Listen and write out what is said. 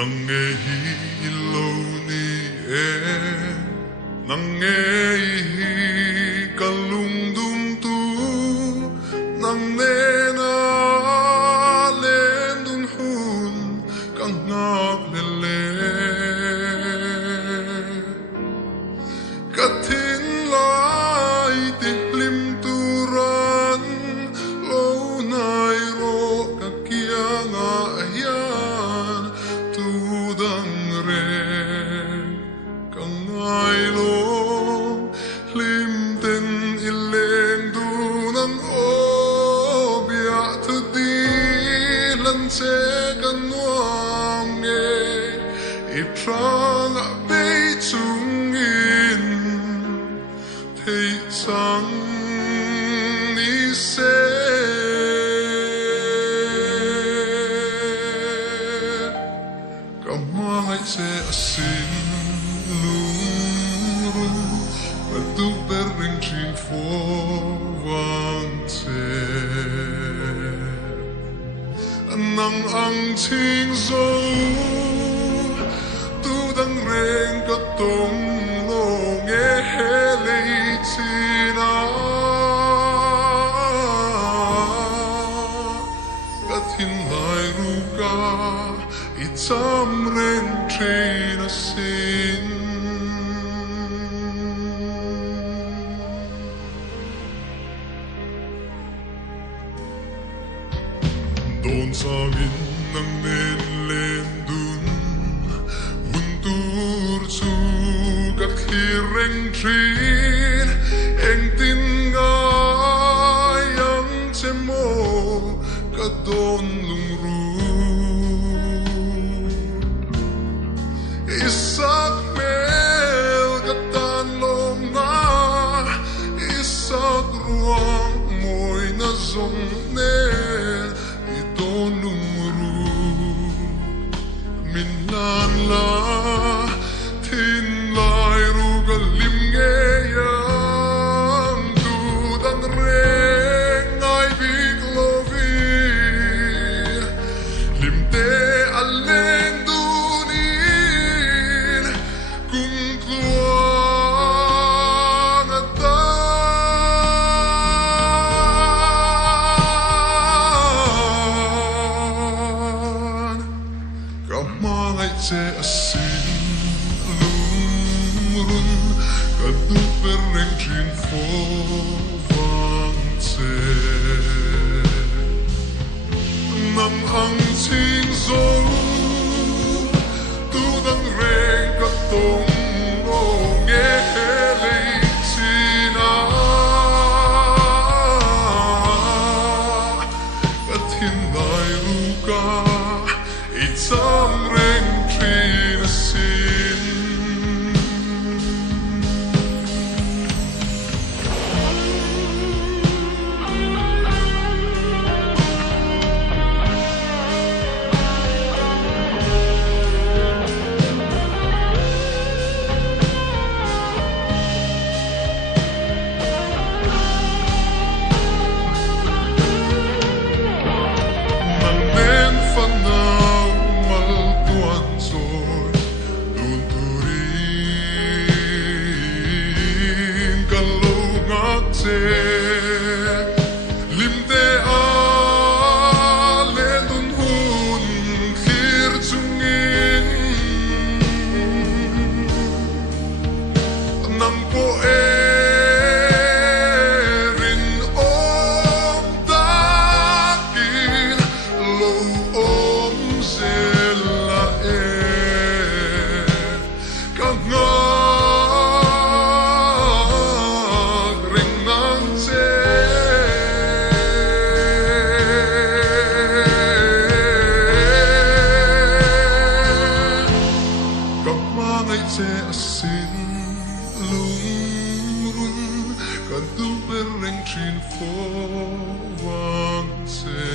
nang nghe hi lâu ni e nang nghe hi kalung dum tu nang ne na len dun hun kang ngak le le kathin lai ti lim tu ran lo nai ro ka kia nga hian tu dang re kang ngai lo lim ten ileng du nang o bia tu di lan che kan nuam nge I trang a bei chung in thei sang ni se kamai che asin lung rung và tu per ring chin fo vang che nang ang ching zo tu dang reng ka tong lo nghe he lei china ka thin lai ru ka I cham reng train asin don sangin nang nen len dun muntur chu ka khi reng trin eng tin nga yang chemo ka don lung ru isak mel ka tan long na isak ruang moi na zong ne don lung ru min lan la thin lai ru ga lim nge yang tu dan re ngai big lovin lim te aleng du nin kum tuang ata kamai che asin lung run ka tu per reng chin fo vang che nam ang ching zo tu dang reng ka tong lo nghe lei china ka thin lai ru ka I cham reng trin asin nang nen fan nau mal tuan zoi dun turin ka lo ngak che lim te a len dun hun khir chung in nam po e rin om takin lo om zela e ka ngak ring nang che kamai che asin lung run ka tu per reng chin fo vang che